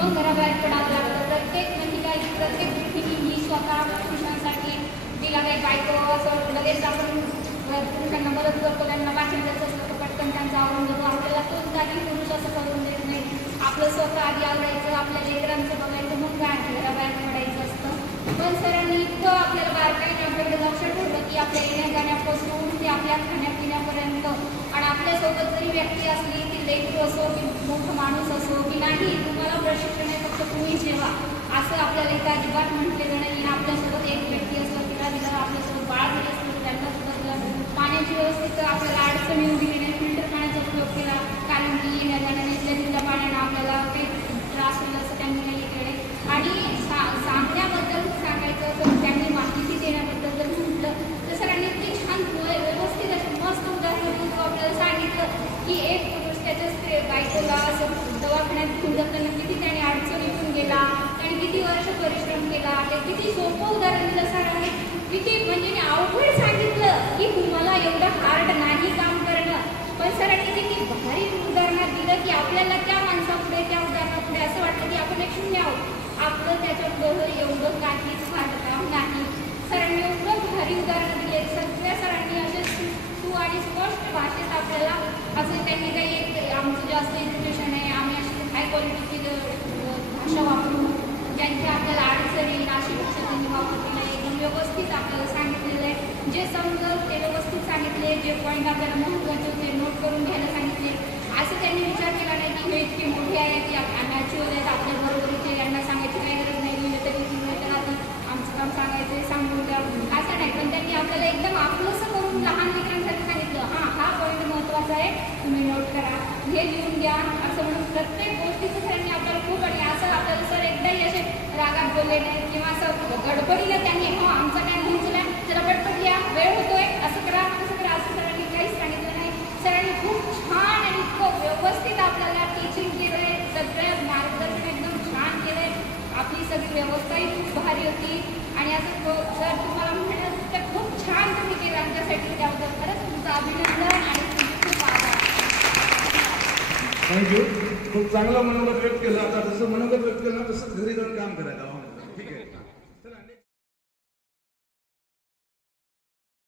मग घराबाहेर पडावं लागतं. प्रत्येक व्यक्तीने ही स्वतः पुरुषांसाठी तिला काही बायको असं लगेच आपण पुरुषांना मदत करतो, त्यांना वाचन द्यायचं असतं तर पटकन त्यांचा आवरून देतो. आपल्याला कोणताही पुरुष असं करून देत नाही. आपलं स्वतः आधी आवडायचं, आपल्या लेकरांचं बघायचं, मग काय घराबाहेर पडायचं असतं. पण सरांनी इतकं आपल्याला बारकाईने आपल्याकडे लक्ष ठेवलं की आपल्या येण्या जाण्यापासून ते आपल्या खाण्यापिण्यापर्यंत, आणि आपल्यासोबत जरी व्यक्ती असली ती लेकरू असो की मोठं माणूस असो की नाही, तुम्हाला प्रशिक्षण आहे फक्त तुम्ही जेवा असं आपल्याला इथं अजिबात म्हटलेलं नाही. आपल्यासोबत एक व्यक्ती असलं तिला दिलं, आपल्यासोबत बाळ जरी असलं त्यांना सुद्धा दिलं. पाण्याची व्यवस्थित आपल्याला अडचण येऊ दिली नाही. फिल्टर पाण्याचा उपयोग केला, कारण की येण्या जाण्याने तिथल्या पाण्यानं आपल्याला काही त्रास होईल असं त्यांनी नाही केले. आणि सांगण्याबद्दल सांगायचं तर त्यांनी माहिती देण्याबद्दल जर म्हटलं तर सरांनी इतकी छान व्यवस्थित अशी मस्त उदाहरण आपल्याला सांगितलं की एक पुरुष त्याच्या बायकोला असं दवाखान्यात घेऊन जाताना किती त्याने अडचणीतून गेला, त्याने किती वर्ष परिश्रम केला, ते किती सोपं उदाहरण दिलं सरांनी. किती म्हणजे अवघड सांगितलं की तुम्हाला एवढं हार्ड नाही काम करणं, पण सरांनी किती भारी उदाहरणात दिलं की आपल्याला त्या माणसापुढे त्या उदाहरणापुढे असं वाटतं की आपण एक शून्य आहोत, आपलं त्याच्यापुढं एवढं काहीच हार्ड काम नाही. सरांनी एवढं भारी उदाहरण दिले. सगळ्या सरांनी असे सु आणि स्पष्ट भाषेत आपल्याला असं त्यांनी काही एक आमचं जास्त एज्युकेशन आहे, आम्ही अशी हाय क्वालिटीची भाषा वापरू, ज्यांच्या आपल्याला अडचणी अशी भाषा त्यांनी वापरली नाही. एकदम व्यवस्थित आपल्याला सांगितलेलं आहे. जे समजलं ते व्यवस्थित सांगितले, जे पॉईंट आपल्याला महत्त्वाचे होते नोट करून घ्यायला सांगितले. असं त्यांनी विचार केला नाही की हे इतके मोठे आहे की मॅच्युअर आहेत आपल्या बरोबरीचे, यांना सांगायची काही गरज नाही, लिहिलं तरी लिहिलं तर आमचं काम सांगायचं सांगून द्या असं नाही. पण त्यांनी आपल्याला एकदम आपलंसं करून लहान लेकरांसाठी सांगितलं, हा पॉईंट महत्त्वाचा आहे, तुम्ही नोट करा, हे लिहून द्या असं म्हणून प्रत्येक गोष्टीचं त्यांनी आपल्याला खूप, आणि असं आपल्याला सर एकदाही असे रागात बोलले नाही किंवा असं गडबडीनं त्यांनी आमचं काय म्हणून नाही, चला पटपट या, वेळ होतोय, असं करा तसं करा असं सरांनी काहीच सांगितलं नाही. सरांनी खूप छान आणि इतकं व्यवस्थित आपल्याला टीचिंग केलं आहे, सगळं मार्गदर्शन एकदम छान केलं आहे. आपली सगळी व्यवस्थाही खूप भारी होती. आणि असं सर तुम्हाला म्हणलं तर खूप छान तुम्ही केलं आमच्यासाठी, त्याबद्दल खरंच तुमचं अभिनंदन आणि तुमचे खूप आभार. थँक्यू. खूप चांगलं मनोगत व्यक्त केलं. आता जसं मनोगत व्यक्त केलं तसंच घरी जाऊन काम करा गावामध्ये. ठीक आहे.